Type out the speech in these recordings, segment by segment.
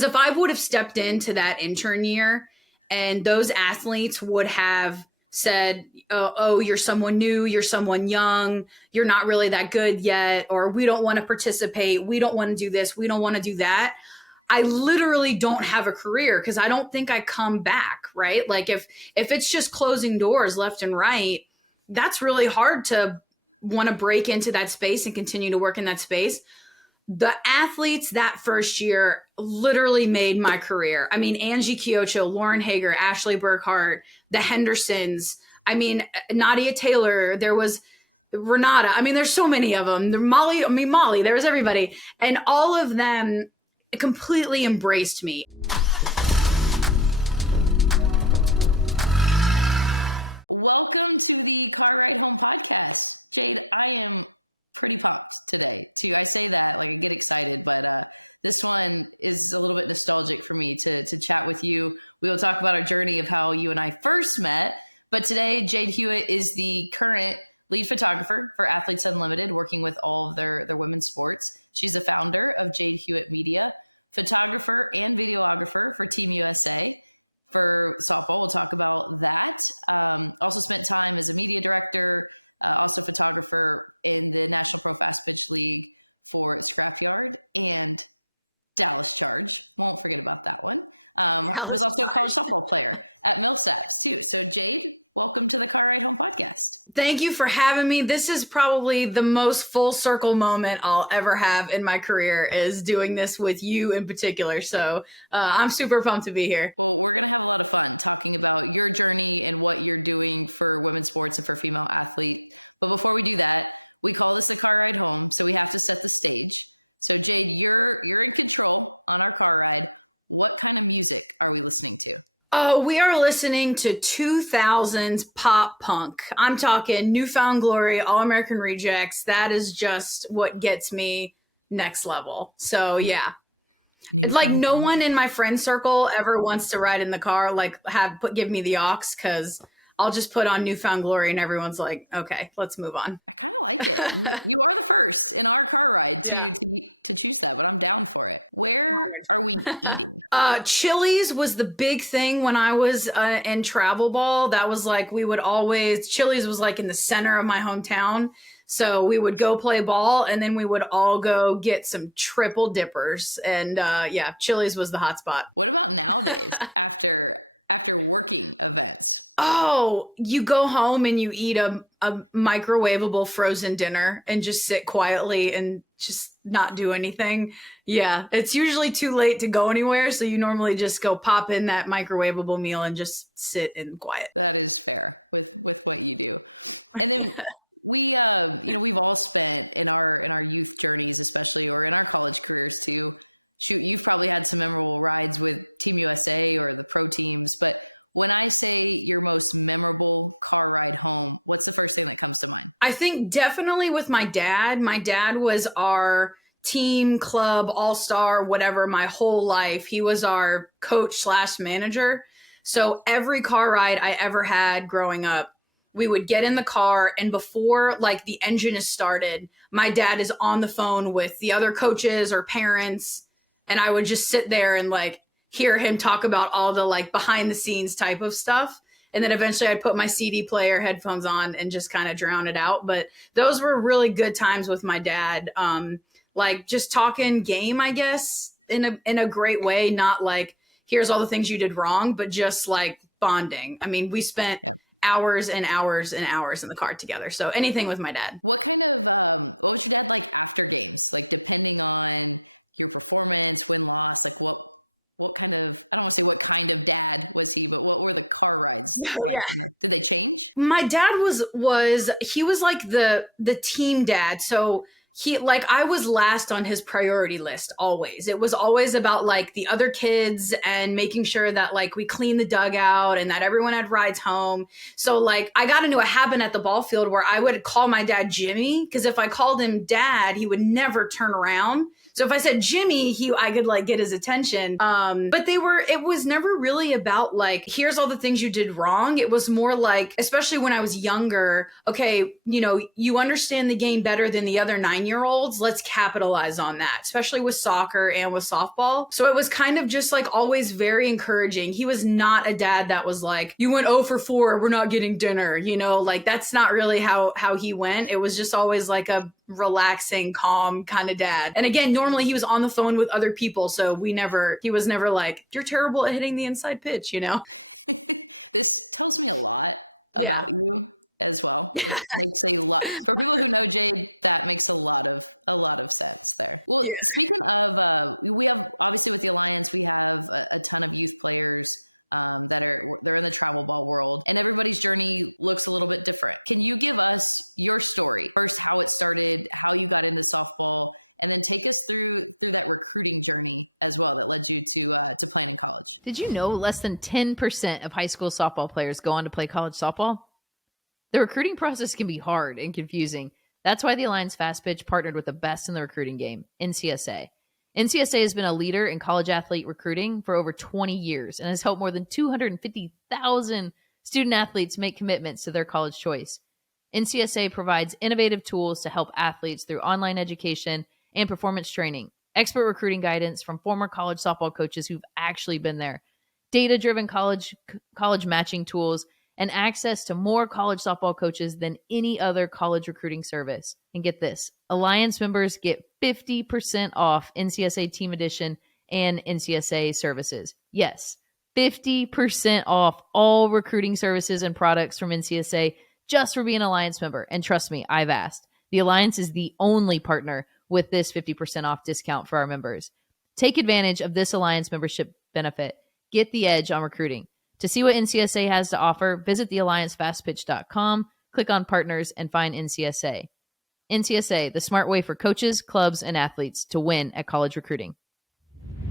If I would have stepped into that intern year and those athletes would have said, oh, you're someone new, you're someone young, you're not really that good yet, or we don't want to participate, we don't want to do this, we don't want to do that, I literally don't have a career because I don't think I come back, right? Like if it's just closing doors left and right, that's really hard to want to break into that space and continue to work in that space. The athletes that first year literally made my career. I mean, Angie Kiocho, Lauren Hager, Ashley Burkhart, the Hendersons. I mean, Nadia Taylor. There was Renata. I mean, there's so many of them. Molly. There was everybody. And all of them completely embraced me. Welcome to the Car Ride Home podcast. Jade, I am pretty pumped today too. I say that like I get excited, but this one is a little bit nostalgic for me to chat with you. We will talk about our journey of how you and I first met, but today Jade Hewitt is the current lead photographer for Athletes Unlimited, working with all of their women's sports. She's the founder of Jade Hewitt Media, photographer and videographer for Team USA. For softball, we'll talk about that. Also spent time as a media director, also photographer in the National Pro Fast Pitch League for Scrap Yard and Dallas Charge. Won't forget about that one. Was also a college softball player at Millsaps too. So Jade, welcome to the Car Ride Home podcast. Thank you for having me. This is probably the most full circle moment I'll ever have in my career, is doing this with you in particular. So I'm super pumped to be here. Well, we're going to have a lot of fun talking about your journey and what you're doing for women's sports and for female athletes. But before we do that, we call this the Car Ride Home. So we have to set the stage. So Jade, you're in control on our car ride. What kind of music are we listening to? Oh, we are listening to 2000s pop punk. I'm talking New Found Glory, All American Rejects. That is just what gets me next level. So yeah. Like no one in my friend circle ever wants to ride in the car, like give me the aux, because I'll just put on New Found Glory and everyone's like, okay, let's move on. I kind of like it. You are the first in our car ride to choose that, but I'm down for it. Where are we eating? Chili's was the big thing when I was in travel ball. That was like, Chili's was like in the center of my hometown. So we would go play ball and then we would all go get some triple dippers. And Chili's was the hot spot. What about nowadays after working events? Oh, you go home and you eat a microwavable frozen dinner and just sit quietly and just not do anything. Yeah, it's usually too late to go anywhere. So you normally just go pop in that microwavable meal and just sit in quiet. That is fair with what you do. And then we've all spent in our youth journeys, especially, or in our college careers too. Shoot, you've probably had some memorable rides with Team USA or the pro teams, but when I say your most memorable car ride home, what's the first thing that comes to mind? I think definitely with my dad. My dad was our team, club, all-star, whatever, my whole life. He was our coach / manager. So every car ride I ever had growing up, we would get in the car, and before like the engine is started, my dad is on the phone with the other coaches or parents. And I would just sit there and like hear him talk about all the like behind the scenes type of stuff. And then eventually I'd put my CD player headphones on and just kind of drown it out. But those were really good times with my dad. Like just talking game, I guess, in a great way. Not like, here's all the things you did wrong, but just like bonding. I mean, we spent hours and hours and hours in the car together. So anything with my dad. What kind of, what was your dad like after games? Like depending on your performance, win-loss, like what kind of, I don't want to say what kind of dad was he, but what were the car rides like? Yeah. Did they change? My dad was like the team dad. So I was last on his priority list always. It was always about like the other kids and making sure that like we cleaned the dugout and that everyone had rides home. So like I got into a habit at the ball field where I would call my dad Jimmy, because if I called him dad, he would never turn around. So if I said Jimmy, I could like get his attention. But it was never really about like, here's all the things you did wrong. It was more like, especially when I was younger, okay, you understand the game better than the other 9-year-olds. Let's capitalize on that, especially with soccer and with softball. So it was kind of just like always very encouraging. He was not a dad that was like, you went 0 for 4, we're not getting dinner, like that's not really how he went. It was just always like a relaxing, calm kind of dad. And again, normally he was on the phone with other people. So he was never like, you're terrible at hitting the inside pitch, This tells me a lot about you as well. It makes a lot for people who know Jade. That makes a lot of sense there. Well, speaking of, we have obviously with the Alliance, we have a ton of youth players they're in the travel ball world, and everybody's journey looks a little bit different. Can you give us your story first, how it started, how you got into softball, and then take us through that recruiting journey as well that led you to playing in college? Did you know less than 10% of high school softball players go on to play college softball? The recruiting process can be hard and confusing. That's why the Alliance Fast Pitch partnered with the best in the recruiting game, NCSA. NCSA has been a leader in college athlete recruiting for over 20 years and has helped more than 250,000 student athletes make commitments to their college choice. NCSA provides innovative tools to help athletes through online education and performance training, expert recruiting guidance from former college softball coaches who've actually been there, data-driven college matching tools, and access to more college softball coaches than any other college recruiting service. And get this, Alliance members get 50% off NCSA Team Edition and NCSA services. Yes, 50% off all recruiting services and products from NCSA just for being an Alliance member. And trust me, I've asked. The Alliance is the only partner with this 50% off discount for our members. Take advantage of this Alliance membership benefit. Get the edge on recruiting. To see what NCSA has to offer, visit thealliancefastpitch.com, click on partners, and find NCSA. NCSA, the smart way for coaches, clubs, and athletes to win at college recruiting.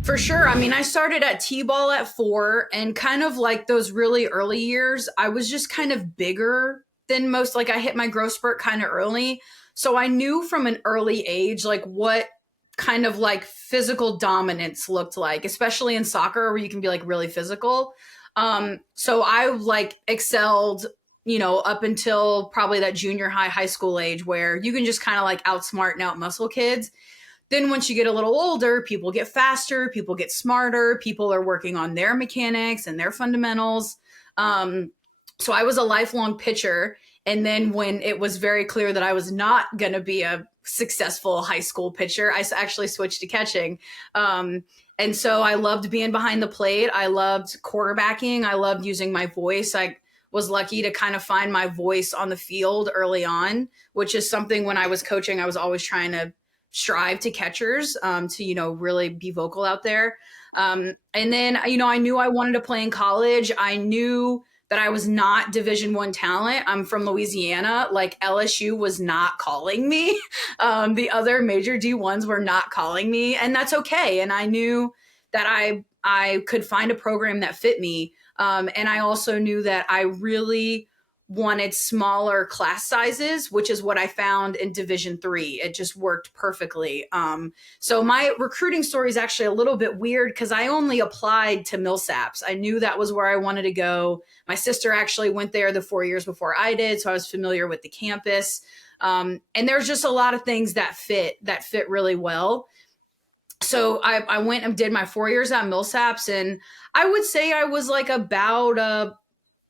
For sure. I mean, I started at T-ball at 4, and kind of like those really early years, I was just kind of bigger than most. Like I hit my growth spurt kind of early. So I knew from an early age, like what kind of like physical dominance looked like, especially in soccer where you can be like really physical. So I like excelled, up until probably that junior high school age where you can just kind of like outsmart and outmuscle kids. Then once you get a little older, people get faster, people get smarter, people are working on their mechanics and their fundamentals. So I was a lifelong pitcher. And then when it was very clear that I was not going to be a successful high school pitcher, I actually switched to catching. And so I loved being behind the plate. I loved quarterbacking. I loved using my voice. I was lucky to kind of find my voice on the field early on, which is something when I was coaching, I was always trying to strive to catchers to, really be vocal out there. And then, I knew I wanted to play in college. I knew that I was not Division I talent. I'm from Louisiana. Like LSU was not calling me. The other major D1s were not calling me, and that's okay. And I knew that I could find a program that fit me. And I also knew that I really wanted smaller class sizes, which is what I found in Division III. It just worked perfectly. So my recruiting story is actually a little bit weird because I only applied to Millsaps. I knew that was where I wanted to go. My sister actually went there the 4 years before I did, so I was familiar with the campus. And there's just a lot of things that fit really well. So I went and did my 4 years at Millsaps, and I would say I was like about a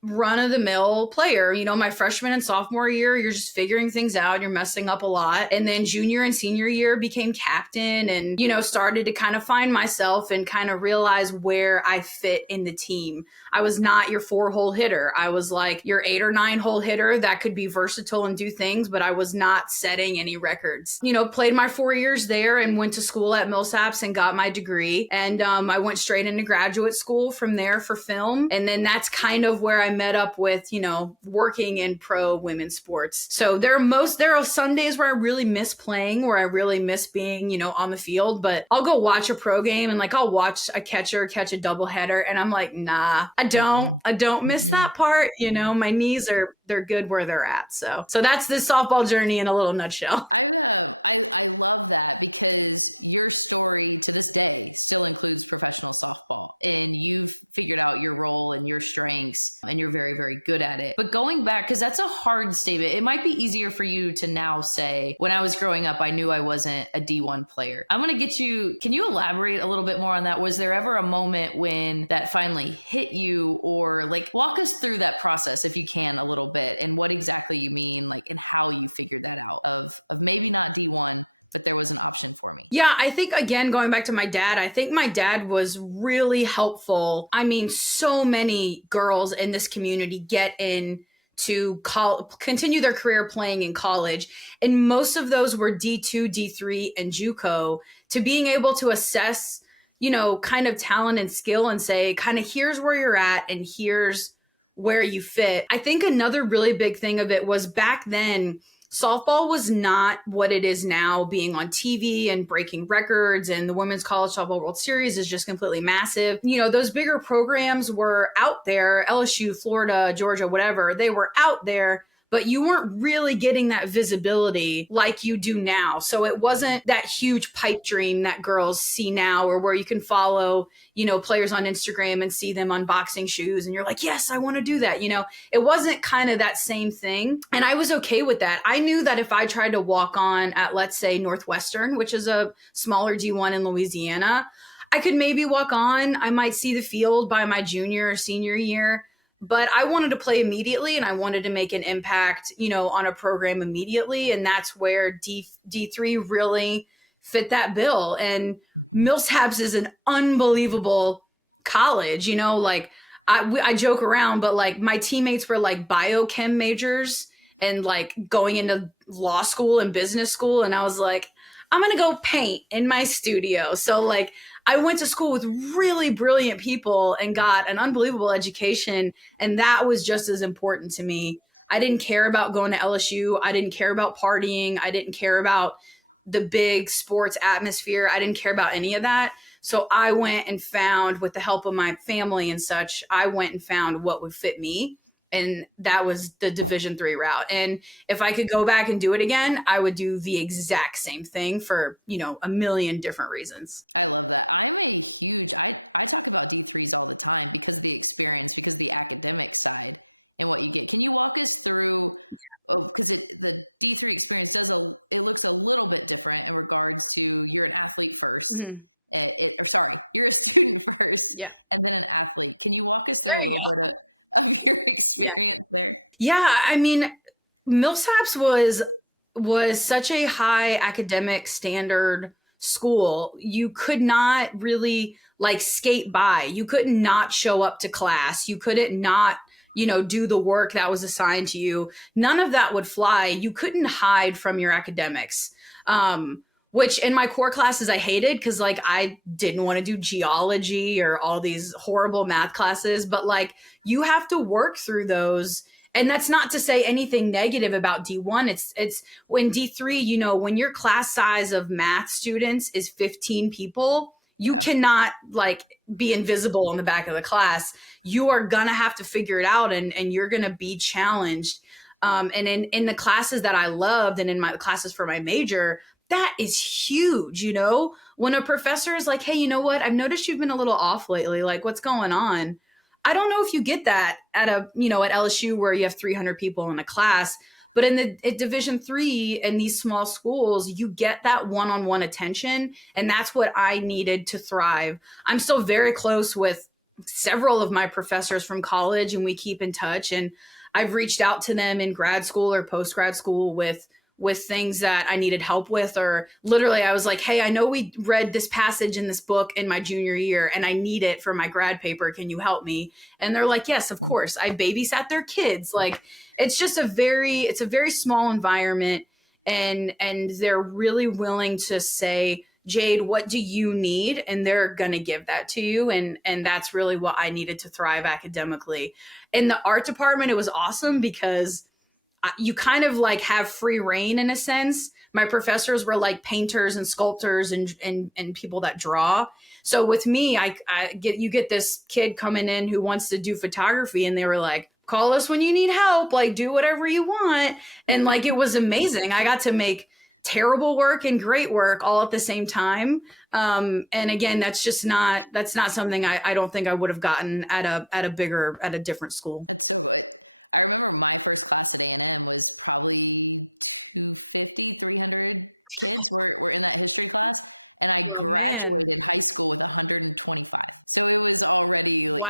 run-of-the-mill player. My freshman and sophomore year, you're just figuring things out, you're messing up a lot. And then junior and senior year became captain and, started to kind of find myself and kind of realize where I fit in the team. I was not your 4-hole hitter. I was like your 8 or 9-hole hitter that could be versatile and do things, but I was not setting any records. Played my 4 years there and went to school at Millsaps and got my degree. And I went straight into graduate school from there for film. And then that's kind of where I met up with, working in pro women's sports. So there are Sundays where I really miss playing, where I really miss being, on the field, but I'll go watch a pro game and like I'll watch a catcher catch a doubleheader and I'm like, nah, I don't miss that part. My knees are they're good where they're at. So that's the softball journey in a little nutshell. I love that, because your story to this day still includes professional softball, and you've figured out your role and your strengths, and you're very, very good at it. But going back, because that's a hard statement, it might be easier for you to now say, when I was growing up, I knew I wasn't a D1 player. I'm going to get you, can you elaborate a little bit more on that? Was there ever a moment when that finally hit you, or like walk us through that process if you can a little bit, and what exactly you mean, like, and how you figured that out of maybe not D1, but there was an option for me. Yeah, I think, again, going back to my dad, I think my dad was really helpful. I mean, so many girls in this community get in to continue their career playing in college. And most of those were D2, D3, and JUCO, to being able to assess, you know, kind of talent and skill and say, kind of, here's where you're at and here's where you fit. I think another really big thing of it was, back then, softball was not what it is now, being on TV and breaking records, and the Women's College Softball World Series is just completely massive. You know, those bigger programs were out there, LSU, Florida, Georgia, whatever, they were out there, but you weren't really getting that visibility like you do now. So it wasn't that huge pipe dream that girls see now, or where you can follow, you know, players on Instagram and see them unboxing shoes and you're like, yes, I want to do that. You know, it wasn't kind of that same thing. And I was okay with that. I knew that if I tried to walk on at, let's say, Northwestern, which is a smaller D1 in Louisiana, I could maybe walk on. I might see the field by my junior or senior year. But I wanted to play immediately, and I wanted to make an impact, you know, on a program immediately. And that's where D3 really fit that bill. And Millsaps is an unbelievable college, you know, like I joke around, but like my teammates were like biochem majors and like going into law school and business school. And I was like, I'm going to go paint in my studio. So like, I went to school with really brilliant people and got an unbelievable education. And that was just as important to me. I didn't care about going to LSU. I didn't care about partying. I didn't care about the big sports atmosphere. I didn't care about any of that. So I went and found, with the help of my family and such, I went and found what would fit me. And that was the Division III route. And if I could go back and do it again, I would do the exact same thing for, you know, a million different reasons. I love that. I'm a huge, I talk about D3s all the time because of the experience, because of the academic side and what you get. Can you walk us through, because the D3 experience it looks a little bit different in regards to, you're an athlete first. Mm-hmm. You're a student first, and then an athlete. Can you walk us through a little bit of your experience there? Yeah, I mean, Millsaps was such a high academic standard school. You could not really like skate by. You could not show up to class. You couldn't not, you know, do the work that was assigned to you. None of that would fly. You couldn't hide from your academics. Which in my core classes I hated, because like I didn't want to do geology or all these horrible math classes, but like you have to work through those. And that's not to say anything negative about D1. It's when D3, you know, when your class size of math students is 15 people, you cannot like be invisible in the back of the class. You are going to have to figure it out, and you're going to be challenged. And in the classes that I loved, and in my classes for my major, that is huge. You know, when a professor is like, hey, you know what? I've noticed you've been a little off lately. Like, what's going on? I don't know if you get that at at LSU where you have 300 people in a class, but at Division III and these small schools, you get that one-on-one attention. And that's what I needed to thrive. I'm still very close with several of my professors from college, and we keep in touch. And I've reached out to them in grad school or post-grad school with things that I needed help with, or literally I was like, hey, I know we read this passage in this book in my junior year and I need it for my grad paper. Can you help me? And they're like, yes, of course. I babysat their kids. Like, it's just a very small environment, and they're really willing to say, Jade, what do you need? And they're going to give that to you. And that's really what I needed to thrive academically. In the art department, it was awesome because you kind of like have free reign in a sense. My professors were like painters and sculptors and people that draw. So with me, you get this kid coming in who wants to do photography, and they were like, call us when you need help, like do whatever you want. And like, it was amazing. I got to make terrible work and great work all at the same time. And again, that's not something I don't think I would have gotten at a different school. That's so good. I remember my first class at A&M was probably 250, 300 kids were in that history class. And I graduated high school with 125. So it was already like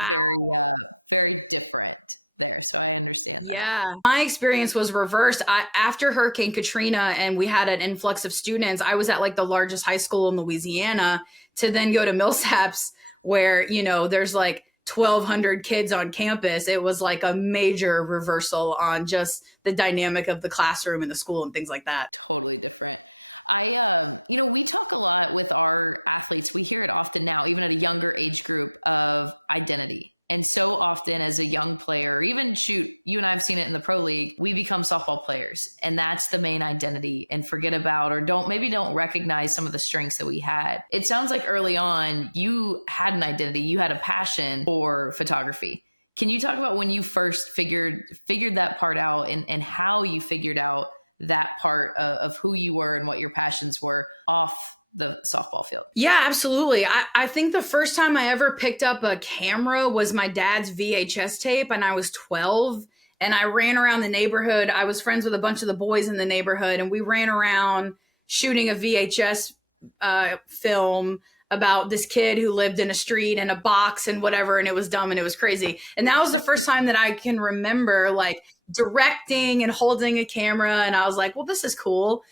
very different there. So I understand that. Yeah. My experience was reversed. After Hurricane Katrina and we had an influx of students, I was at like the largest high school in Louisiana to then go to Millsaps where, you know, there's like 1,200 kids on campus. It was like a major reversal on just the dynamic of the classroom and the school and things like that. Totally different. We talk a lot with our athletes. We hear it often now, even at a younger age group, of identity. And so often as a young player, even you and I have seen it in the pro league, we become softball players and that's the main identity, and forget about or don't recognize some of the strengths that we had. It sounds like early on you had an identity, you had a passion for photography. Can you talk about when you first figured that part out and how you figured out that part of who you were and what your passions were off the softball field? Yeah, absolutely. I think the first time I ever picked up a camera was my dad's VHS tape, and I was 12 and I ran around the neighborhood. I was friends with a bunch of the boys in the neighborhood and we ran around shooting a VHS film about this kid who lived in a street in a box and whatever. And it was dumb and it was crazy. And that was the first time that I can remember like directing and holding a camera. And I was like, well, this is cool.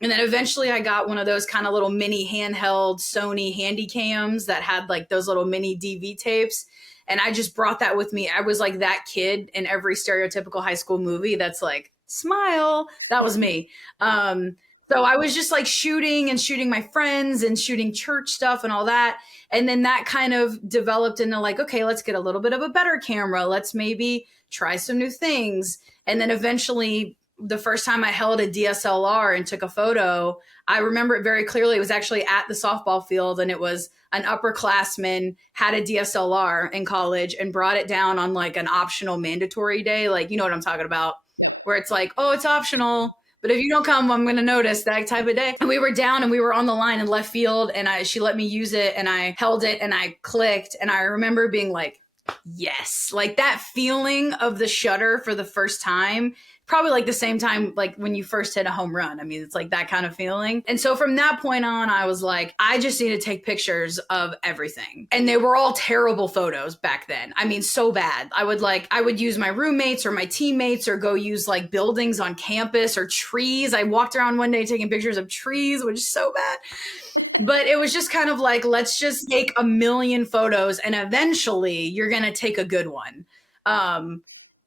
And then eventually I got one of those kind of little mini handheld Sony handy cams that had like those little mini DV tapes. And I just brought that with me. I was like that kid in every stereotypical high school movie that's like, smile. That was me. So I was just like shooting my friends and shooting church stuff and all that. And then that kind of developed into like, okay, let's get a little bit of a better camera. Let's maybe try some new things. And then eventually the first time I held a DSLR and took a photo, I remember it very clearly. It was actually at the softball field, and it was an upperclassman had a DSLR in college and brought it down on like an optional mandatory day. Like, you know what I'm talking about? Yep. Where it's like, oh, it's optional, but if you don't come, I'm going to notice, that type of day. And we were down and we were on the line in left field, and she let me use it, and I held it and I clicked. And I remember being like, yes, like that feeling of the shutter for the first time, probably like the same time, like when you first hit a home run. I mean, it's like that kind of feeling. And so from that point on, I was like, I just need to take pictures of everything. And they were all terrible photos back then. I mean, so bad. I would use my roommates or my teammates or go use like buildings on campus or trees. I walked around one day taking pictures of trees, which is so bad. But it was just kind of like, let's just take a million photos and eventually you're going to take a good one.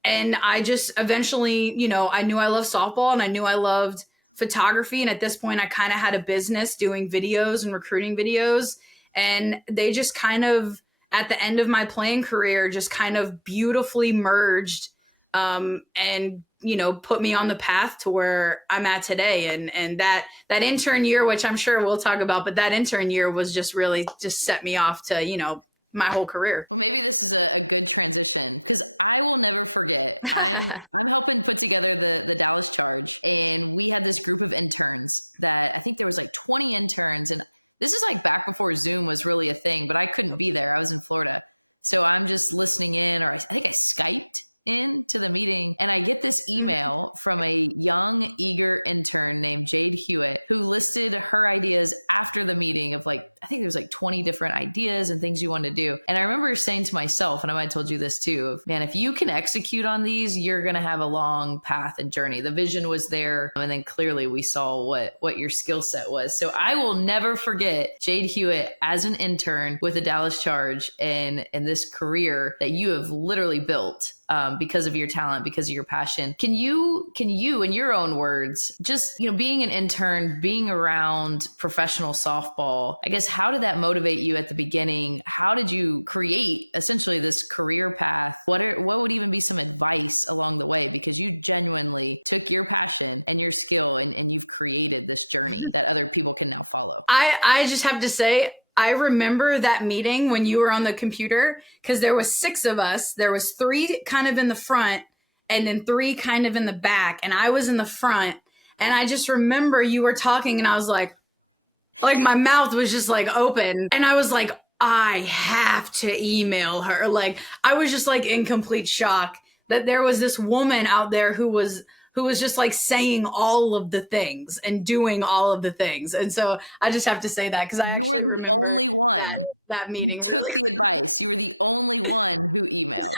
And I just eventually, you know, I knew I loved softball and I knew I loved photography. And at this point, I kind of had a business doing videos and recruiting videos. And they just kind of, at the end of my playing career, just kind of beautifully merged and, you know, put me on the path to where I'm at today. And that intern year, which I'm sure we'll talk about, but that intern year was just really just set me off to, you know, my whole career. Well, maybe this is a good transition because I will never forget. I'm helping put together the Dallas Charge, and we had this group of interns that I think there was like 20 interns, and this is like back before Zoom was really a thing, but I couldn't be there. I was in Florida. So I'm just listening in, or I think I Skyped into the meeting, and I get this email from a young, eager intern named Jade Hewitt, who listed her ideas after the meeting of like, I think there was like 20 different ideas and things you wanted to do. And I remember saying to myself, and I might have told you this too, of, man, if you can execute on these, you're going to have a long path and journey. The vision was there. And then clearly we saw what your skill set was. So I will never forget Jade Hewitt as an intern with the Dallas Charge and this career that you have literally built because of your talent, because of your passion. Can you, in your own words, just, you know, being an intern, being around professional softball, I guess, how did that motivate you at the beginning? How did you create essentially this career path? What would even be some advice along the way? Because you genuinely took your passion and your skill and you've created this journey that other people can now follow. I just have to say, I remember that meeting when you were on the computer, because there was 6 of us. There was 3 kind of in the front and then 3 kind of in the back. And I was in the front. And I just remember you were talking and I was like my mouth was just like open. And I was like, I have to email her. Like, I was just like in complete shock that there was this woman out there who was just like saying all of the things and doing all of the things. And so I just have to say that because I You were actually the only one that meeting. You took the advice. You were the only one who emailed.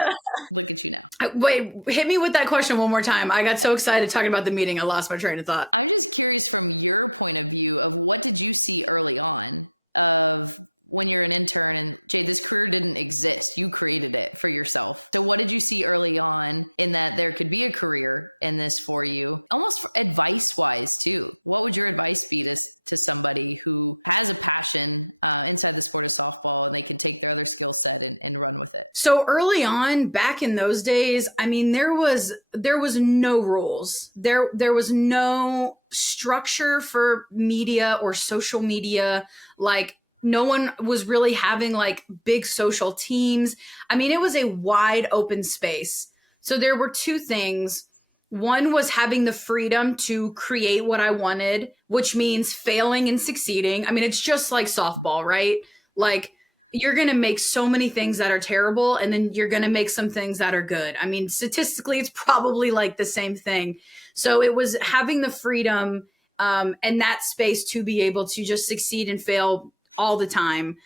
Look at you now. Wait, hit me with that question one more time. I got so excited talking about the meeting, I lost my train of thought. I'm just curious from your point of view of what did you see early on of when you're an intern, and Jade, this career didn't exist. You created it for yourself. So what did you see early on in that there could be a career in this for you? Almost advice wise too. What would your advice be to somebody who has a passion inside the sport of softball and they can take their other skill set and run with it? So early on, back in those days, I mean, there was no rules. There was no structure for media or social media. Like, no one was really having like big social teams. I mean, it was a wide open space. So there were 2 things. One was having the freedom to create what I wanted, which means failing and succeeding. I mean, it's just like softball, right? Like, you're going to make so many things that are terrible, and then you're going to make some things that are good. I mean, statistically, it's probably like the same thing. So it was having the freedom and that space to be able to just succeed and fail all the time.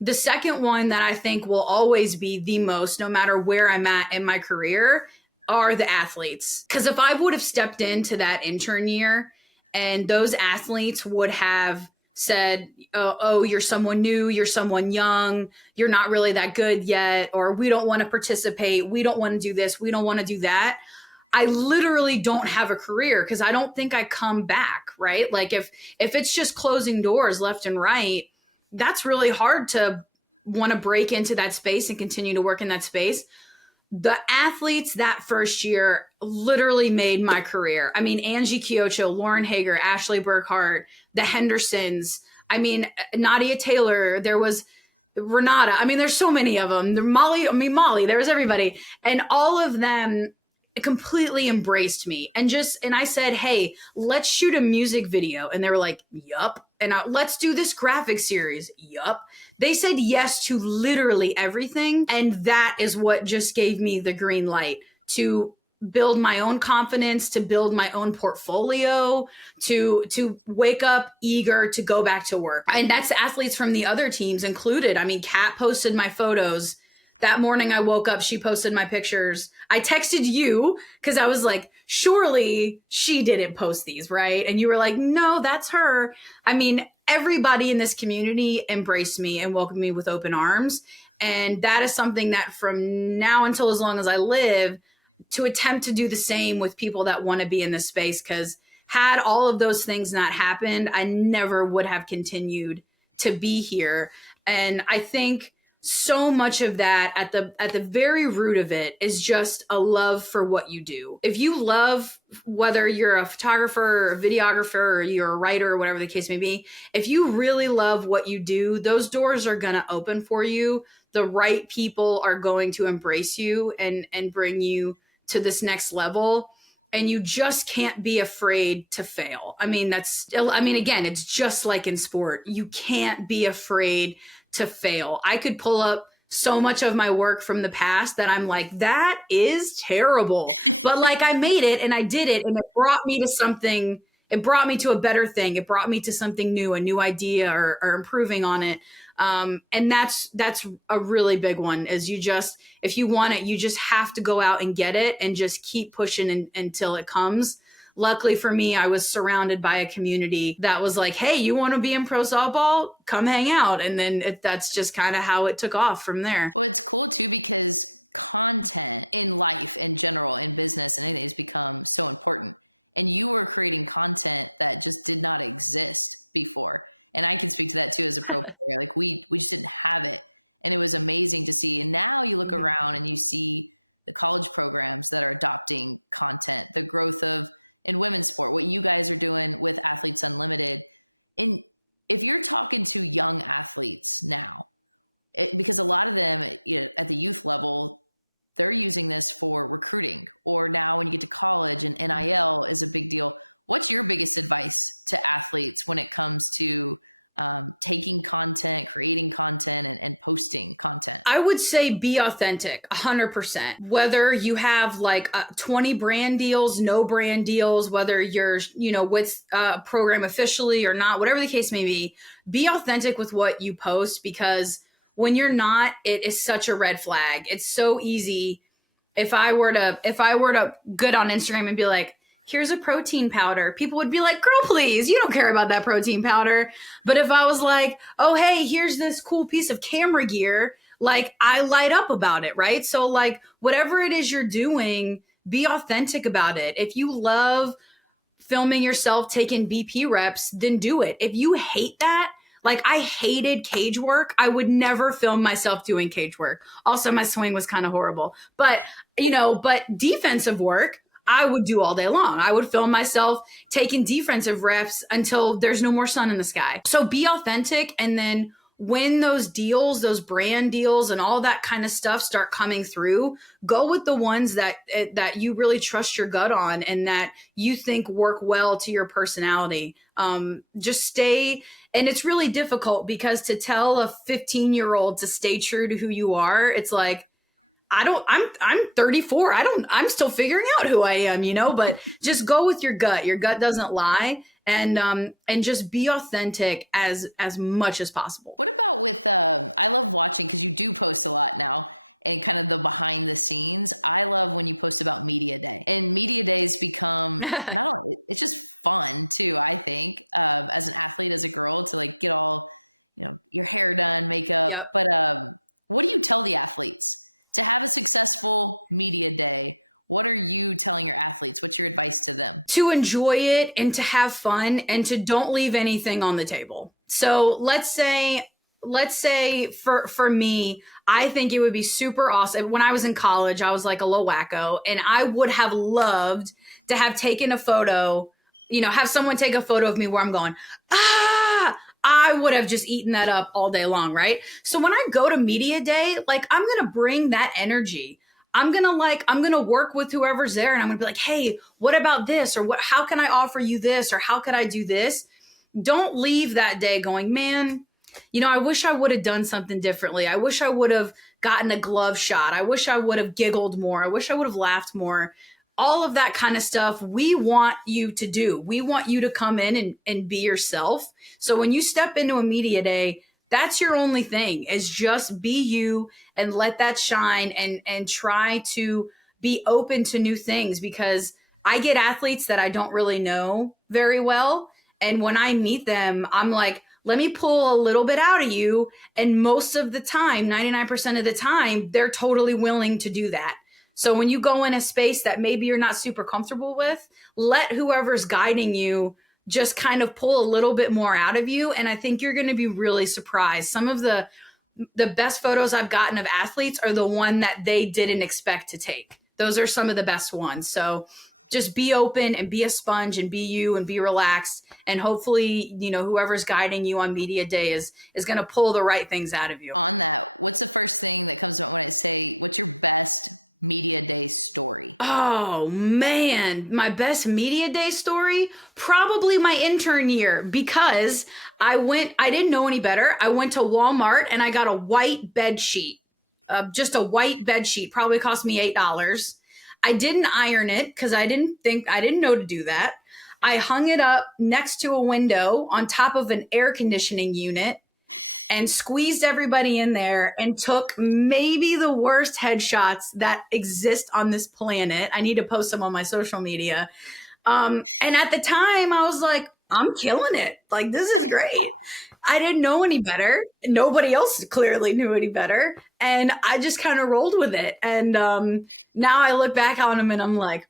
The second one that I think will always be the most, no matter where I'm at in my career, are the athletes. Because if I would have stepped into that intern year and those athletes would have said, oh, you're someone new, you're someone young, you're not really that good yet, or we don't want to participate, we don't want to do this, we don't want to do that, I literally don't have a career because I don't think I come back, right? Like if it's just closing doors left and right, that's really hard to want to break into that space and continue to work in that space. The athletes that first year literally made my career. I mean, Angie Kiocho, Lauren Hager, Ashley Burkhart, the Hendersons. I mean, Nadia Taylor, there was Renata. I mean, there's so many of them. Molly, there was everybody. And all of them completely embraced me and I said, hey, let's shoot a music video. And they were like, yup. And let's do this graphic series. Yup. They said yes to literally everything. And that is what just gave me the green light to build my own confidence, to build my own portfolio, to wake up eager to go back to work. And that's athletes from the other teams included. I mean, Kat posted my photos. That morning I woke up, she posted my pictures. I texted you because I was like, surely she didn't post these, right? And you were like, no, that's her. I mean, everybody in this community embraced me and welcomed me with open arms. And that is something that from now until as long as I live, to attempt to do the same with people that want to be in this space. Because had all of those things not happened, I never would have continued to be here. And I think so much of that at the very root of it is just a love for what you do. If you love, whether you're a photographer or a videographer or you're a writer or whatever the case may be, if you really love what you do, those doors are going to open for you. The right people are going to embrace you and bring you to this next level. And you just can't be afraid to fail. I mean, again, it's just like in sport. You can't be afraid to fail. I could pull up so much of my work from the past that I'm like, that is terrible. But like, I made it and I did it, and it brought me to something. It brought me to a better thing. It brought me to something new, a new idea, or improving on it. And that's a really big one. Is if you want it, you just have to go out and get it and just keep pushing until it comes. Luckily for me, I was surrounded by a community that was like, hey, you want to be in pro softball? Come hang out. And then that's just kind of how it took off from there. Well, it's cool too, because content in life in general, in business and anything, has become so important. And you were creating content that just did not exist before. And I can speak to that too as a pro player. Like we just didn't have it. And it was amazing to see. And now you look around and you see the college programs that are adopting content, the growth of in women's sport, what you guys are doing with Athletes Unlimited. And if you're talking to young athletes now, because a lot of them at the youth level, they're using this for recruiting, or now when you get to college and NIL is a big deal. What's your biggest advice to athletes when it comes to taking content, creating content, and posting content? I would say be authentic, 100%. Whether you have like 20 brand deals, no brand deals, whether you're, with a program officially or not, whatever the case may be authentic with what you post, because when you're not, it is such a red flag. It's so easy. If I were to get on Instagram and be like, here's a protein powder, people would be like, girl, please, you don't care about that protein powder. But if I was like, oh, hey, here's this cool piece of camera gear, like I light up about it, right? So like whatever it is you're doing, be authentic about it. If you love filming yourself taking BP reps, then do it. If you hate that, like I hated cage work, I would never film myself doing cage work. Also, my swing was kind of horrible. But, but defensive work, I would do all day long. I would film myself taking defensive reps until there's no more sun in the sky. So be authentic. And then when those deals, those brand deals and all that kind of stuff start coming through, go with the ones that you really trust your gut on and that you think work well to your personality. Just stay. And it's really difficult because to tell a 15-year-old to stay true to who you are, it's like, I'm 34. I'm still figuring out who I am, but just go with your gut. Your gut doesn't lie. And just be authentic as much as possible. What about with, I love watching, because you do post a lot now and kind of the behind the scenes. I love when you post about media day, and media days become not only, it's just fun too. I think, as an athlete, as a girl, to like get all, your hair done, makeup, Yep. But, what do you tell the athletes to have a successful media day? What are you telling your athletes? What's your advice to them? To enjoy it and to have fun and to don't leave anything on the table. So let's say for me, I think it would be super awesome. When I was in college, I was like a little wacko, and I would have loved to have taken a photo, have someone take a photo of me where I'm going, I would have just eaten that up all day long, right? So when I go to media day, like I'm going to bring that energy. I'm going to work with whoever's there, and I'm going to be like, hey, what about this? Or how can I offer you this? Or how can I do this? Don't leave that day going, man, I wish I would have done something differently. I wish I would have gotten a glove shot. I wish I would have giggled more. I wish I would have laughed more. All of that kind of stuff we want you to do. We want you to come in and be yourself. So when you step into a media day, that's your only thing, is just be you and let that shine and try to be open to new things, because I get athletes that I don't really know very well. And when I meet them, I'm like, let me pull a little bit out of you. And most of the time, 99% of the time, they're totally willing to do that. So when you go in a space that maybe you're not super comfortable with, let whoever's guiding you just kind of pull a little bit more out of you. And I think you're going to be really surprised. Some of the best photos I've gotten of athletes are the one that they didn't expect to take. Those are some of the best ones. So just be open and be a sponge and be you and be relaxed. And hopefully, whoever's guiding you on media day is going to pull the right things out of you. On that, what's the first thing that comes to mind when I say, what's your best media day story? Oh man, my best media day story, probably my intern year, because I didn't know any better. I went to Walmart and I got a white bed sheet, just a white bed sheet, probably cost me $8. I didn't iron it because I didn't know to do that. I hung it up next to a window on top of an air conditioning unit and squeezed everybody in there and took maybe the worst headshots that exist on this planet. I need to post them on my social media. And at the time I was like, I'm killing it. Like, this is great. I didn't know any better. Nobody else clearly knew any better. And I just kind of rolled with it. And now I look back on them and I'm like,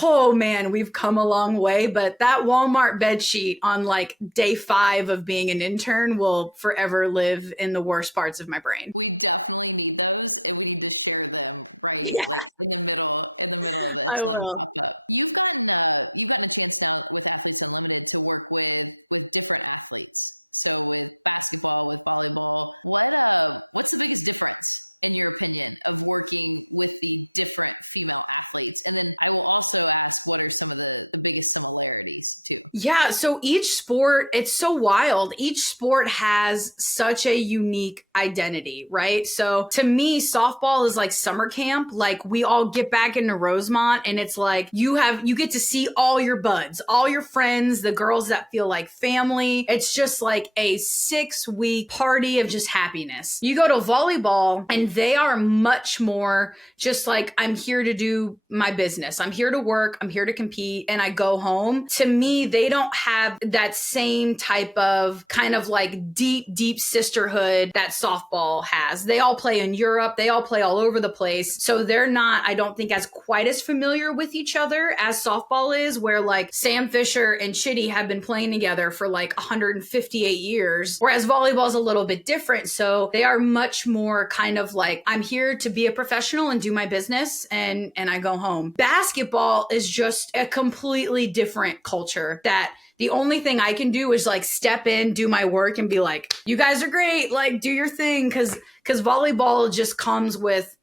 oh man, we've come a long way. But that Walmart bed sheet on like day 5 of being an intern will forever live in the worst parts of my brain. We definitely need those, and we need to share them, right? Yeah. Like in the middle of this, let them pop up. You've gotten a chance now with Athletes Unlimited to work with different athletes. So with basketball, with volleyball, what's the biggest difference in your opinion of working with the different female athletes? And then I will also ask, what are some of the biggest similarities too? Yeah, so each sport, it's so wild. Each sport has such a unique identity, right? So to me, softball is like summer camp. Like we all get back into Rosemont and it's like you get to see all your buds, all your friends, the girls that feel like family. It's just like a 6-week party of just happiness. You go to volleyball and they are much more just like, I'm here to do my business. I'm here to work. I'm here to compete and I go home. To me, they don't have that same type of kind of like deep sisterhood that softball has. They all play in Europe. They all play all over the place. So they're not, I don't think, as quite as familiar with each other as softball is, where like Sam Fisher and Chitty have been playing together for like 158 years, whereas volleyball is a little bit different. So they are much more kind of like, I'm here to be a professional and do my business and I go home. Basketball is just a completely different culture that the only thing I can do is like step in, do my work and be like, you guys are great. Like do your thing. Cause volleyball just comes with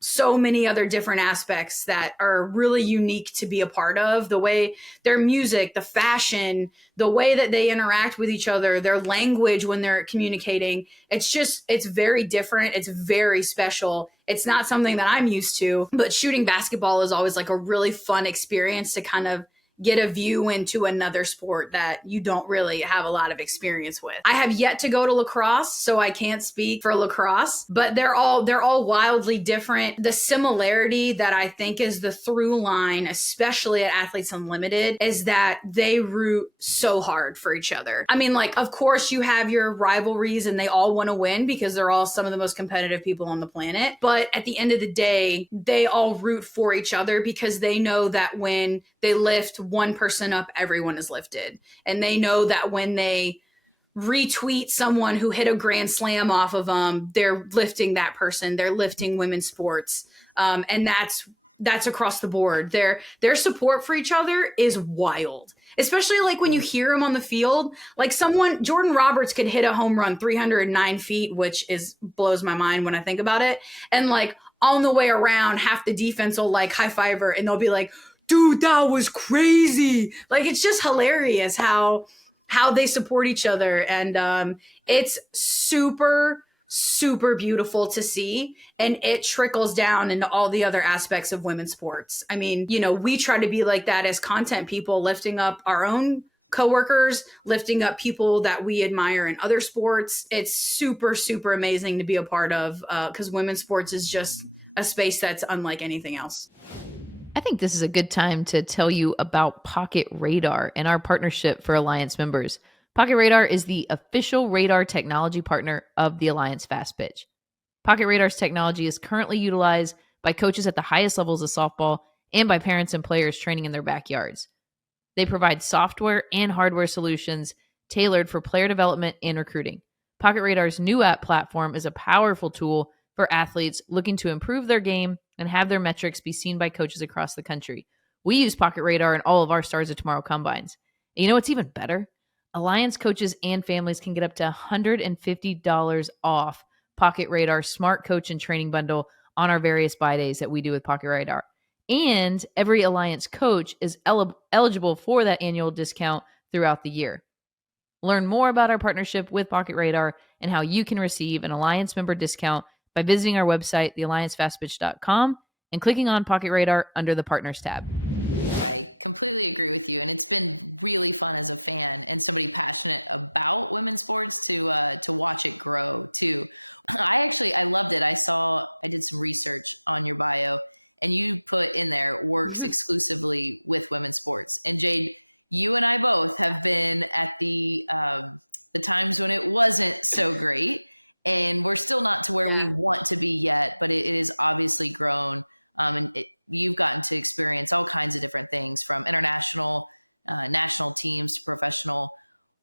so many other different aspects that are really unique to be a part of. The way their music, the fashion, the way that they interact with each other, their language when they're communicating. It's very different. It's very special. It's not something that I'm used to, but shooting basketball is always like a really fun experience to kind of get a view into another sport that you don't really have a lot of experience with. I have yet to go to lacrosse, so I can't speak for lacrosse, but they're all wildly different. The similarity that I think is the through line, especially at Athletes Unlimited, is that they root so hard for each other. I mean, like, of course you have your rivalries and they all want to win because they're all some of the most competitive people on the planet. But at the end of the day, they all root for each other because they know that when they lift one person up, everyone is lifted. And they know that when they retweet someone who hit a grand slam off of them, they're lifting that person. They're lifting women's sports. And that's across the board. Their support for each other is wild. Especially like when you hear them on the field, like Jordan Roberts could hit a home run 309 feet, which blows my mind when I think about it. And like on the way around, half the defense will like high five her and they'll be like, dude, that was crazy. Like, it's just hilarious how they support each other. And it's super, super beautiful to see. And it trickles down into all the other aspects of women's sports. I mean, we try to be like that as content people, lifting up our own coworkers, lifting up people that we admire in other sports. It's super, super amazing to be a part of because women's sports is just a space that's unlike anything else. I think this is a good time to tell you about Pocket Radar and our partnership for Alliance members. Pocket Radar is the official radar technology partner of the Alliance Fast Pitch. Pocket Radar's technology is currently utilized by coaches at the highest levels of softball and by parents and players training in their backyards. They provide software and hardware solutions tailored for player development and recruiting. Pocket Radar's new app platform is a powerful tool for athletes looking to improve their game and have their metrics be seen by coaches across the country. We use Pocket Radar in all of our Stars of Tomorrow combines. And you know what's even better? Alliance coaches and families can get up to $150 off Pocket Radar Smart Coach and Training Bundle on our various buy days that we do with Pocket Radar. And every Alliance coach is eligible for that annual discount throughout the year. Learn more about our partnership with Pocket Radar and how you can receive an Alliance member discount by visiting our website, thealliancefastpitch.com, and clicking on Pocket Radar under the Partners tab. I completely agree with you. And it's been really fun as a fan and somebody passionate about women's sports to watch it grow too. I loved it. I did some research on your bio and you put in there works exclusively with women's sports. And Jade, you and I both have been at the times when it wasn't so great. And we're still not to where we want to be yet, but it is obviously grown. You've gotten to experience all kinds of different things from international, national teams to professional.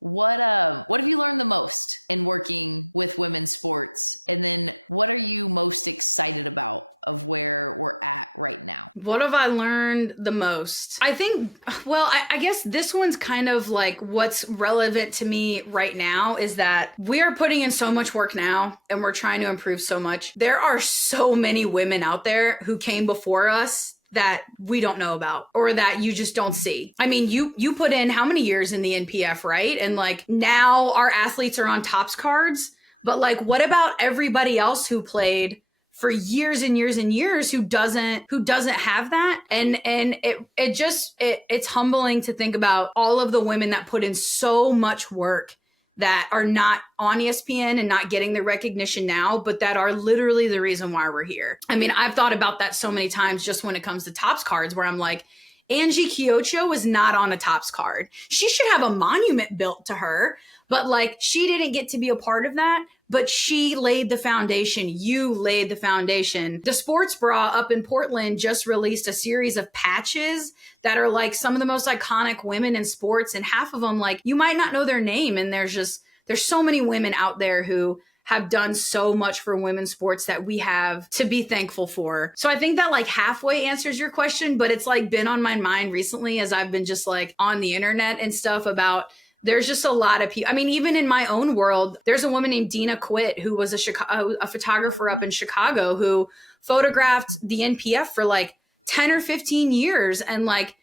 What have you learned the most in working with women's sports? And then what are you most excited about of where we're at right now? What have I learned the most? I think, well, I guess this one's kind of like what's relevant to me right now is that we are putting in so much work now and we're trying to improve so much. There are so many women out there who came before us that we don't know about or that you just don't see. I mean, you put in how many years in the NPF, right? And like now our athletes are on Topps cards, but like what about everybody else who played for years and years and years who doesn't have that? And it's humbling to think about all of the women that put in so much work that are not on ESPN and not getting the recognition now, but that are literally the reason why we're here. I mean, I've thought about that so many times just when it comes to Topps cards, where I'm like, Angie Kiocho was not on a Topps card. She should have a monument built to her, but like she didn't get to be a part of that. But she laid the foundation. You laid the foundation. The Sports Bra up in Portland just released a series of patches that are like some of the most iconic women in sports. And half of them, like, you might not know their name. And there's so many women out there who have done so much for women's sports that we have to be thankful for. So I think that like halfway answers your question, but it's like been on my mind recently as I've been just like on the internet and stuff about there's just a lot of people. I mean, even in my own world, there's a woman named Dina Quitt who was a photographer up in Chicago who photographed the NPF for like 10 or 15 years. And like,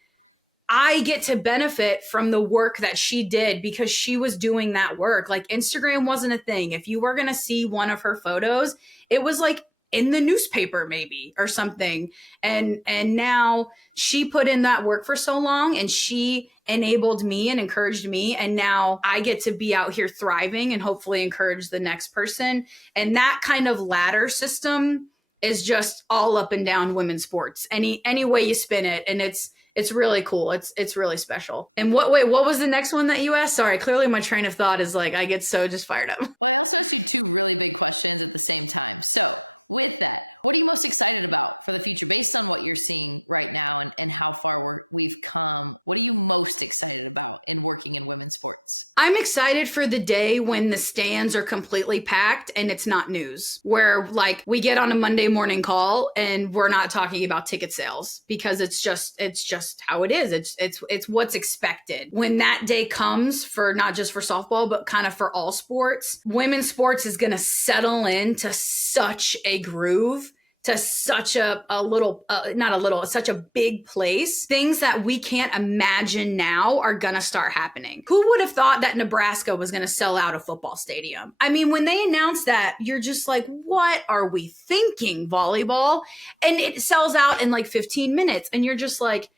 I get to benefit from the work that she did because she was doing that work. Like Instagram wasn't a thing. If you were going to see one of her photos, it was like in the newspaper maybe or something. And now she put in that work for so long and she enabled me and encouraged me. And now I get to be out here thriving and hopefully encourage the next person. And that kind of ladder system is just all up and down women's sports, any way you spin it. And it's really cool. It's really special. And what was the next one that you asked? Sorry, clearly my train of thought is like, I get so just fired up. Well, I also asked you two really big questions at the same time. So with that, what are you most excited about for the future based on what you're seeing right now and how far we've come? What are you most excited about in working in women's sports? I'm excited for the day when the stands are completely packed and it's not news, where like we get on a Monday morning call and we're not talking about ticket sales because it's just how it is. It's what's expected. When that day comes for not just for softball, but kind of for all sports, women's sports is going to settle into such a groove, to such such a big place. Things that we can't imagine now are gonna start happening. Who would have thought that Nebraska was gonna sell out a football stadium? I mean, when they announced that, you're just like, what are we thinking, volleyball? And it sells out in like 15 minutes. And you're just like,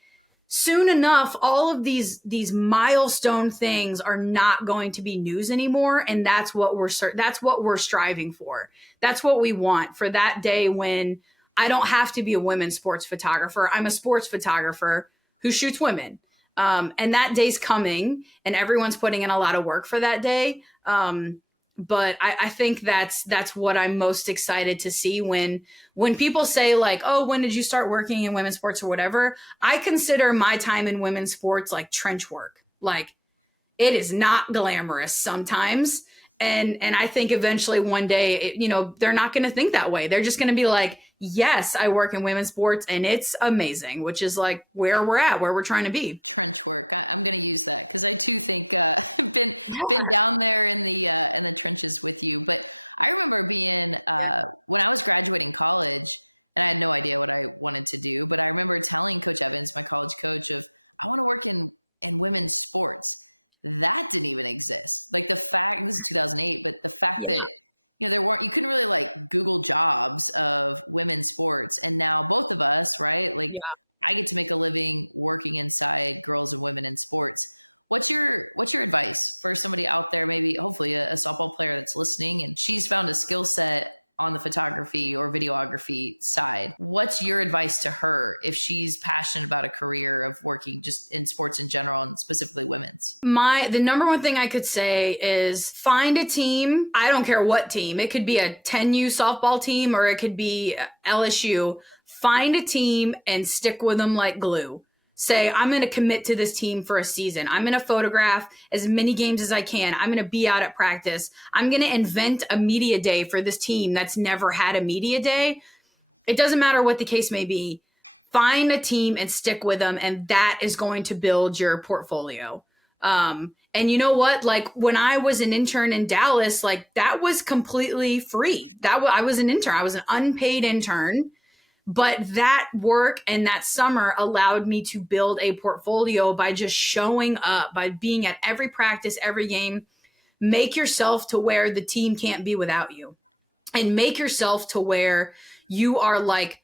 soon enough, all of these milestone things are not going to be news anymore, and that's what we're striving for. That's what we want for that day when I don't have to be a women's sports photographer. I'm a sports photographer who shoots women, and that day's coming, and everyone's putting in a lot of work for that day. But I think that's what I'm most excited to see when people say like, oh, when did you start working in women's sports or whatever? I consider my time in women's sports like trench work. Like it is not glamorous sometimes. And I think eventually one day, they're not going to think that way. They're just going to be like, yes, I work in women's sports and it's amazing, which is like where we're at, where we're trying to be. Trench work. I'm going to use that because I too think been down there in the trenches with you. But I remember being when I was graduating college and I had no idea what I wanted to do. But I remember telling Coach Evans, my college coach, I want to work in women's sports. That didn't even exist. Like the fact, this is 2008, but the fact that, you couldn't really like Google jobs of women's sports. And now both of us, right? Like I get to make a living working inside girls and women in sports. What's your advice for somebody out there, maybe hopefully a softball player that's listening and she's found a skill set on the photography or videography side? What's your advice to her if she's passionate about a career of working just in sports in general and specifically women's? The number one thing I could say is find a team. I don't care what team. It could be a 10U softball team or it could be LSU. Find a team and stick with them like glue. say, I'm going to commit to this team for a season. I'm going to photograph as many games as I can. I'm going to be out at practice. I'm going to invent a media day for this team that's never had a media day. It doesn't matter what the case may be. Find a team and stick with them, and that is going to build your portfolio. And you know what? Like when I was an intern in Dallas, like that was completely free. I was an intern. I was an unpaid intern, but that work and that summer allowed me to build a portfolio by just showing up, by being at every practice, every game. Make yourself to where the team can't be without you, and make yourself to where you are like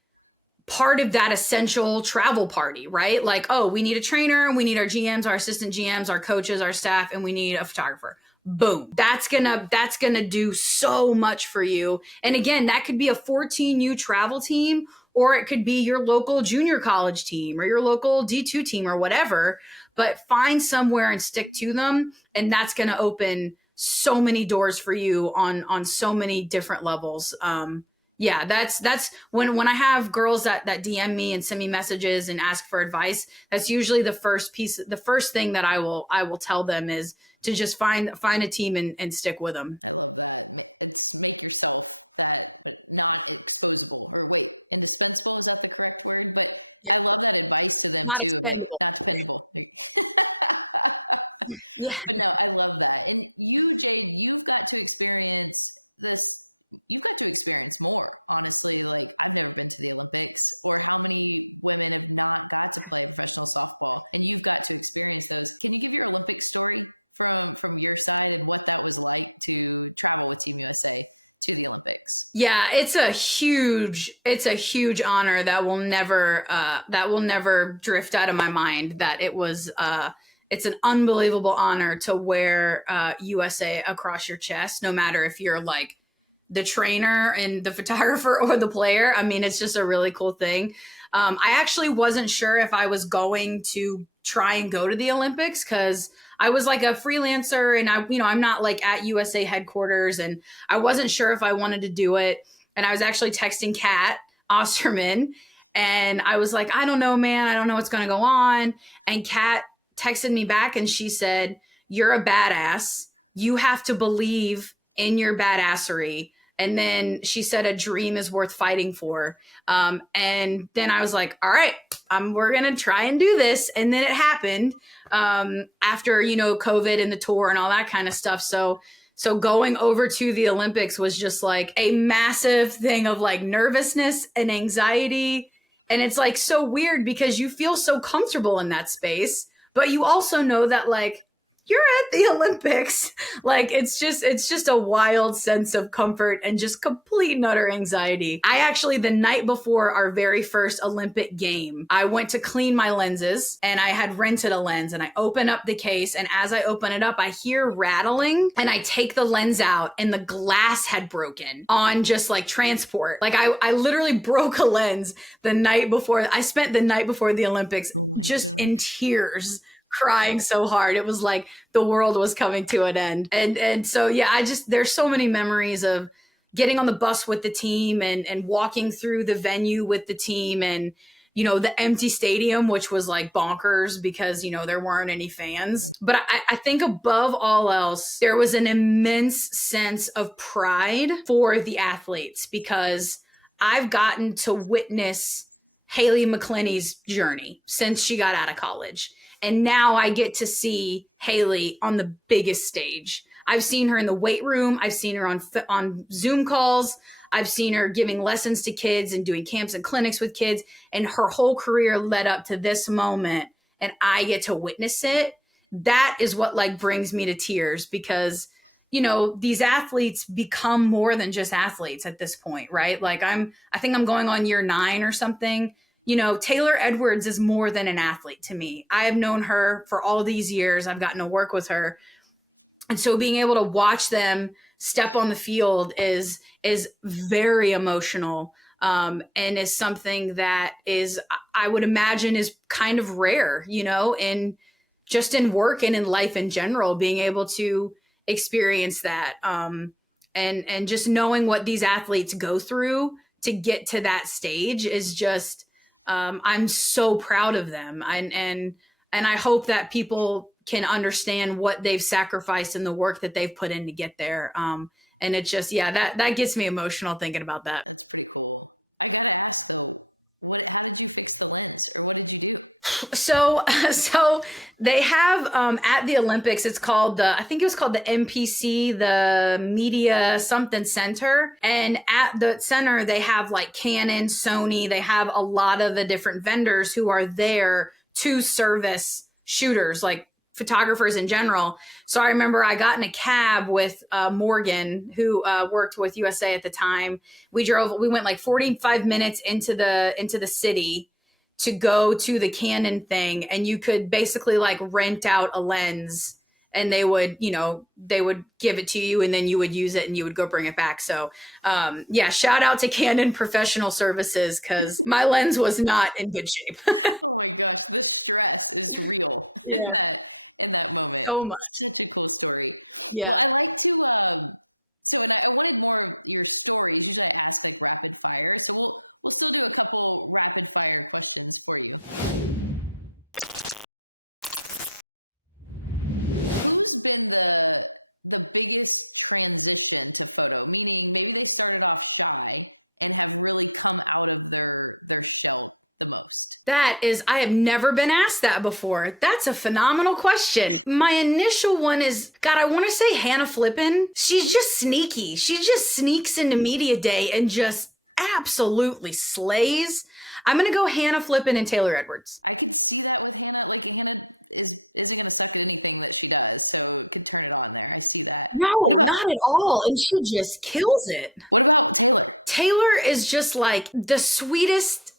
part of that essential travel party, right? Like, oh, we need a trainer, and we need our GMs, our assistant GMs, our coaches, our staff, and we need a photographer. Boom. That's gonna do so much for you. And again, that could be a 14U travel team, or it could be your local junior college team or your local D2 team or whatever. But find somewhere and stick to them, and that's gonna open so many doors for you on so many different levels. Yeah, that's when I have girls that DM me and send me messages and ask for advice, that's usually the first thing that I will tell them is to just find a team and stick with them. I love that. It's make yourself that, but not exposable, or wait, indispensable. Is that the correct word? But yeah. I love that advice to them too. Like, not dependable. Yeah. But no, I love that. And you, Jade, you've got to experience this. You've got to experience more, honestly. Like I've never been to the Olympics, or how many women have not got to play professional softball, and you've got to experience those. Can you give your Olympic story from your side and what that was like to travel with Team USA to the Olympics? Yeah, it's a huge honor that will never drift out of my mind. That it was it's an unbelievable honor to wear USA across your chest, no matter if you're like the trainer and the photographer or the player. I mean, it's just a really cool thing. I actually wasn't sure if I was going to try and go to the Olympics, because I was like a freelancer, and I'm not like at USA headquarters, and I wasn't sure if I wanted to do it. And I was actually texting Kat Osterman, and I was like, I don't know, man. I don't know what's going to go on. And Kat texted me back, and she said, you're a badass. You have to believe in your badassery. And then she said, a dream is worth fighting for. And then I was like, all right, we're going to try and do this. And then it happened after, COVID and the tour and all that kind of stuff. So going over to the Olympics was just like a massive thing of like nervousness and anxiety. And it's like so weird because you feel so comfortable in that space, but you also know that like, you're at the Olympics. Like it's just a wild sense of comfort and just complete and utter anxiety. I actually, the night before our very first Olympic game, I went to clean my lenses, and I had rented a lens, and I open up the case, and as I open it up, I hear rattling, and I take the lens out, and the glass had broken on just like transport. Like I literally broke a lens the night before. I spent the night before the Olympics just in tears, crying so hard. It was like the world was coming to an end. And so, yeah, there's so many memories of getting on the bus with the team and walking through the venue with the team, and, the empty stadium, which was like bonkers because, there weren't any fans. But I think above all else, there was an immense sense of pride for the athletes, because I've gotten to witness Haley McClenny's journey since she got out of college. And now I get to see Haley on the biggest stage. I've seen her in the weight room. I've seen her on Zoom calls. I've seen her giving lessons to kids and doing camps and clinics with kids. And her whole career led up to this moment. And I get to witness it. That is what like brings me to tears, because, these athletes become more than just athletes at this point, right? Like I think I'm going on year 9 or something. Taylor Edwards is more than an athlete to me. I have known her for all these years. I've gotten to work with her. And so being able to watch them step on the field is very emotional, and is something that is, I would imagine, is kind of rare, in work and in life in general, being able to experience that, and just knowing what these athletes go through to get to that stage is just I'm so proud of them. And I hope that people can understand what they've sacrificed and the work that they've put in to get there. And it just, that gets me emotional thinking about that. That's pretty cool. I got to ask though, how did you fix the lens, or what did you do? So they have at the Olympics, I think it was called the MPC, the Media Something Center. And at the center, they have like Canon, Sony, they have a lot of the different vendors who are there to service shooters, like photographers in general. So I remember I got in a cab with Morgan, who worked with USA at the time. We went like 45 minutes into the city to go to the Canon thing, and you could basically like rent out a lens, and they would give it to you, and then you would use it and you would go bring it back. So shout out to Canon Professional Services, because my lens was not in good shape. Oh my gosh, the stress is real in that moment. So much. Such a cool story. Yeah. Well, I like to I wanted more of your stories. Usually I ask like rapid fire. So we'll still do a couple rapid fire questions for you. Who's been the biggest transition to photo? Meaning maybe they started off shy and have really come out of their shell the most? I have never been asked that before. That's a phenomenal question. My initial one is, God, I want to say Hannah Flippin. She's just sneaky. She just sneaks into media day and just absolutely slays. I'm going to go Hannah Flippin and Taylor Edwards. I could see that with Hannah. Like Hannah isn't going to suck at anything that she does, so could turn it on there. I see that. No, not at all. And she just kills it. What about Taylor? Taylor is just like the sweetest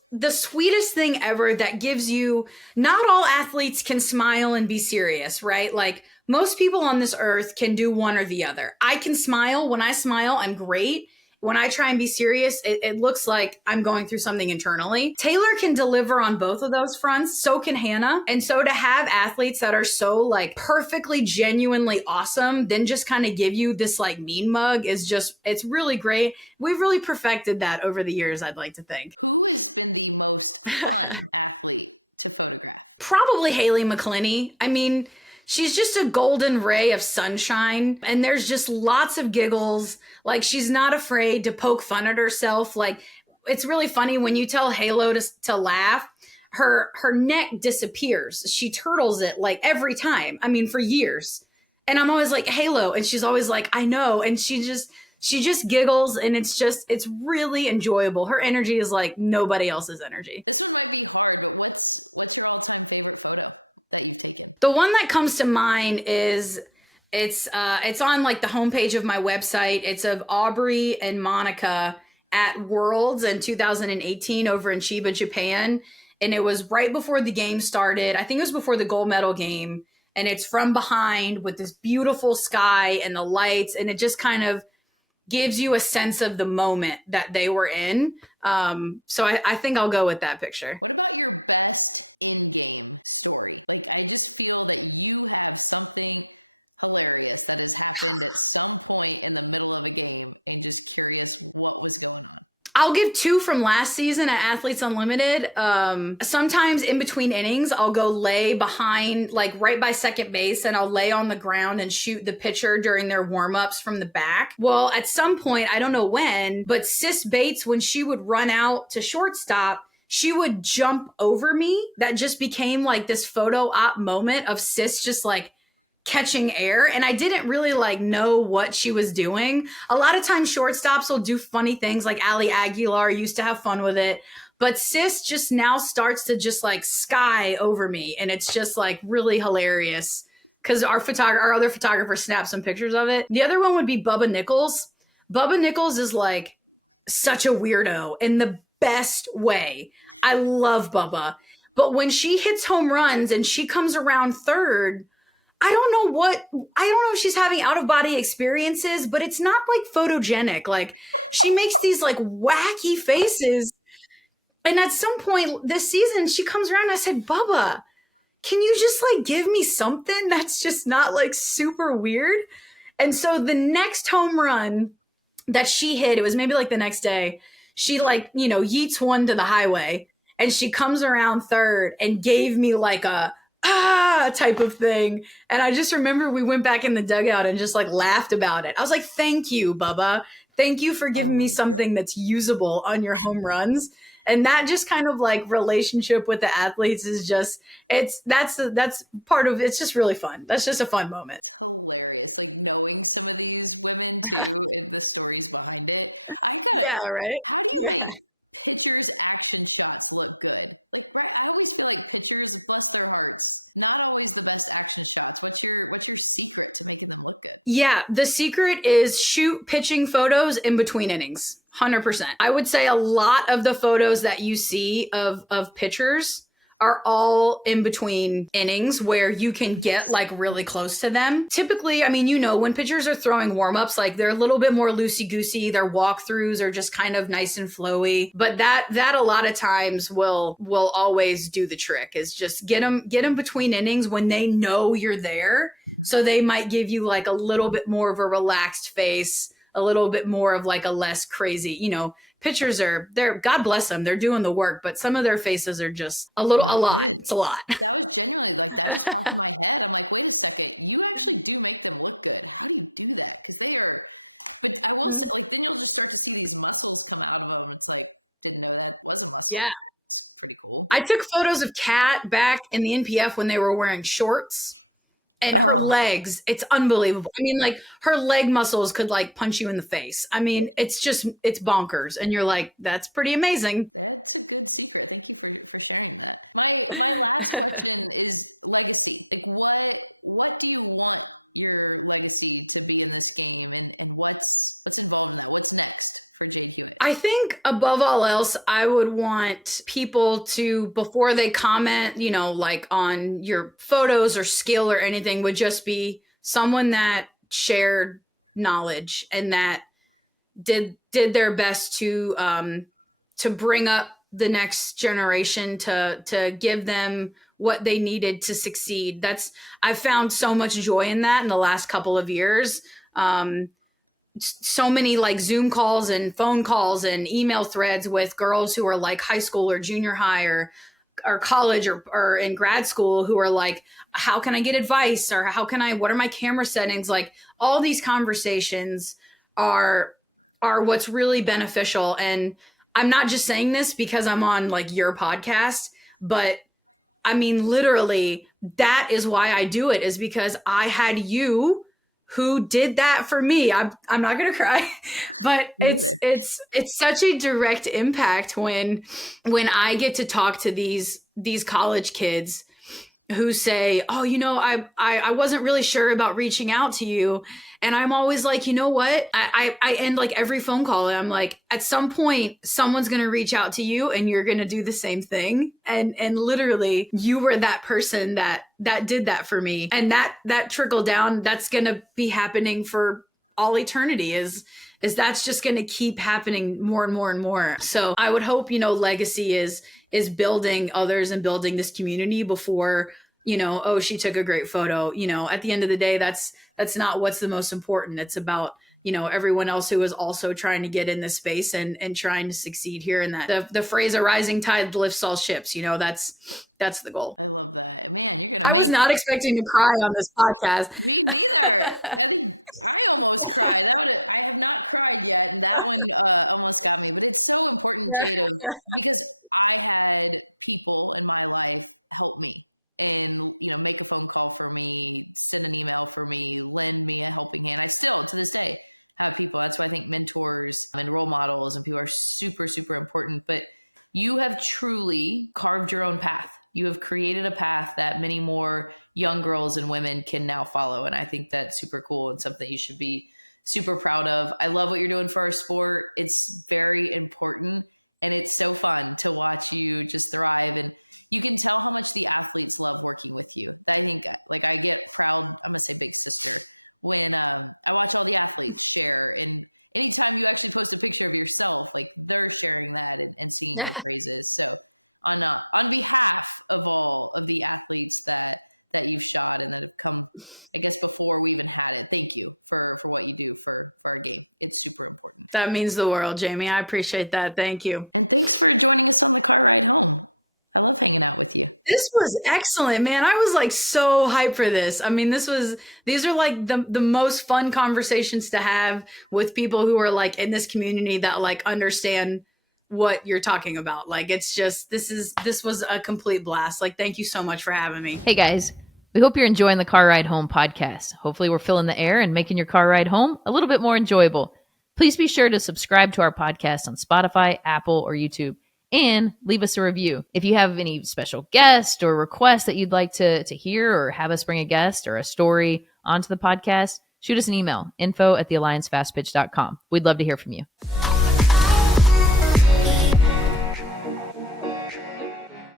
thing ever, that gives you, not all athletes can smile and be serious, right? Like most people on this earth can do one or the other. I can smile. When I smile, I'm great. When I try and be serious, it looks like I'm going through something internally. Taylor can deliver on both of those fronts. So can Hannah. And so to have athletes that are so like perfectly, genuinely awesome, then just kind of give you this like mean mug it's really great. We've really perfected that over the years, I'd like to think. Who has been the most fun athlete to photograph? Probably Haley McClinney. I mean, she's just a golden ray of sunshine, and there's just lots of giggles. Like, she's not afraid to poke fun at herself. Like, it's really funny when you tell Halo to laugh, her neck disappears. She turtles it like every time. I mean, for years. And I'm always like, Halo. And she's always like, I know. And she just giggles, and it's really enjoyable. Her energy is like nobody else's energy. This one might be hard, but what's your all-time favorite photo that you've taken? The one that comes to mind is it's on like the homepage of my website. It's of Aubrey and Monica at Worlds in 2018 over in Chiba, Japan. And it was right before the game started. I think it was before the gold medal game. And it's from behind with this beautiful sky and the lights. And it just kind of gives you a sense of the moment that they were in. So I think I'll go with that picture. What about your best in-game story? Like, I just feel that you have something hilarious that has happened at some point in the middle of a game, and just curious what was going on. I'll give two from last season at Athletes Unlimited. Sometimes in between innings, I'll go lay behind, like right by second base, and I'll lay on the ground and shoot the pitcher during their warm-ups from the back. Well, at some point, I don't know when, but Sis Bates, when she would run out to shortstop, she would jump over me. That just became like this photo op moment of Sis just like catching air, and I didn't really like know what she was doing. A lot of times shortstops will do funny things, like Ali Aguilar used to have fun with it, but Sis just now starts to just like sky over me, and it's just like really hilarious because our other photographer snapped some pictures of it. The other one would be Bubba Nichols. Bubba Nichols is like such a weirdo in the best way. I love Bubba, but when she hits home runs and she comes around third, I don't know if she's having out of body experiences, but it's not like photogenic. Like, she makes these like wacky faces. And at some point this season, she comes around and I said, Bubba, can you just like give me something that's just not like super weird? And so the next home run that she hit, it was maybe like the next day, she like, yeets one to the highway. and she comes around third and gave me like a type of thing. And I just remember we went back in the dugout and just like laughed about it. I was like, thank you, Bubba. Thank you for giving me something that's usable on your home runs. And that just kind of like relationship with the athletes is just, that's part of, it's just really fun. That's just a fun moment. It's hilarious. Like knowing some of these women too and the stories behind it. Right. How do you make pitchers' action shots look good? Like, right. I always feel like pitchers, bless their hearts, not always the best action shots. What's your secret to making them look good? Yeah. The secret is shoot pitching photos in between innings. 100%. I would say a lot of the photos that you see of pitchers are all in between innings where you can get like really close to them. Typically, I mean, when pitchers are throwing warm-ups, like they're a little bit more loosey-goosey, their walkthroughs are just kind of nice and flowy. But that a lot of times will always do the trick, is just get them between innings when they know you're there. So they might give you like a little bit more of a relaxed face, a little bit more of like a less crazy, pitchers God bless them, they're doing the work, but some of their faces are just a lot. It's a lot. That was genuinely like, that just popped in my head. I'm like, wait a second, you actually do make them look good. How do you do that? Because they are, but I will say, like, then you'll just start to see these muscles come out of them. It's like, didn't know that was a muscle. Yeah. It's pretty cool. I took photos of Kat back in the NPF when they were wearing shorts. And her legs, it's unbelievable. I mean, like her leg muscles could like punch you in the face. I mean, it's bonkers. And you're like, that's pretty amazing. That's a good secret. Thank you for sharing that. My last question is legacy. Like what do you want your legacy to be in this game, and what's involved in that? What's next for Jade Hewitt? I think above all else, I would want people to, before they comment, like on your photos or skill or anything, would just be someone that shared knowledge and that did their best to bring up the next generation, to give them what they needed to succeed. I've found so much joy in that in the last couple of years. So many like Zoom calls and phone calls and email threads with girls who are like high school or junior high or college or in grad school, who are like, how can I get advice? Or what are my camera settings? Like all these conversations are what's really beneficial. And I'm not just saying this because I'm on like your podcast, but I mean, literally that is why I do it, is because I had you who did that for me. I'm not going to cry, but it's such a direct impact when I get to talk to these college kids who say, oh, I wasn't really sure about reaching out to you. And I'm always like, you know what? I end like every phone call and I'm like, at some point, someone's going to reach out to you and you're going to do the same thing. And literally you were that person that did that for me. And that trickle down, that's going to be happening for all eternity, is that's just going to keep happening more and more and more. So I would hope, legacy is building others and building this community before, oh, she took a great photo. At the end of the day, that's not what's the most important. It's about, everyone else who is also trying to get in this space and trying to succeed here. And that the phrase, a rising tide lifts all ships, that's the goal. I love that. Man, I was not expecting to cry on this podcast. Me neither. I think I almost cried. I have not cried yet. And that one almost got me, but it's so important, Jade, because I had people in my life help me and, make a phone call for me, send an email for me, lend me a helping hand. I still, to this day, have people. That's why I think mentors and role models and people are super, super important. But you have truly carved your own path. You have created a path that many more young girls and women can now follow. And I think that's super cool and something you should be super proud of. I love what you're doing for our sport. It's very important. And it's so fun to watch you just thrive. And you can tell how much the athletes love working with you. I think like I get proud, I'm going to say big sister, when I watch all the athletes share. And anytime you actually post a picture of yourself, like they're sharing that and singing your praises. So on behalf of all of the athletes that that you've shot and that have come, I guess, before we even had it. Thank you for what you do for our game. It's super important. That means the world, Jami. I appreciate that. Thank you. And thanks for joining us on the car ride home. I love hanging out with you. This was excellent, man. I was like so hyped for this. I mean, these are like the most fun conversations to have with people who are like in this community that like understand what you're talking about. Like, it's just, this was a complete blast. Like, thank you so much for having me. Hey guys, we hope you're enjoying the Car Ride Home podcast. Hopefully we're filling the air and making your car ride home a little bit more enjoyable. Please be sure to subscribe to our podcast on Spotify, Apple, or YouTube, and leave us a review. If you have any special guest or request that you'd like to hear, or have us bring a guest or a story onto the podcast, shoot us an email, info@thealliancefastpitch.com. We'd love to hear from you.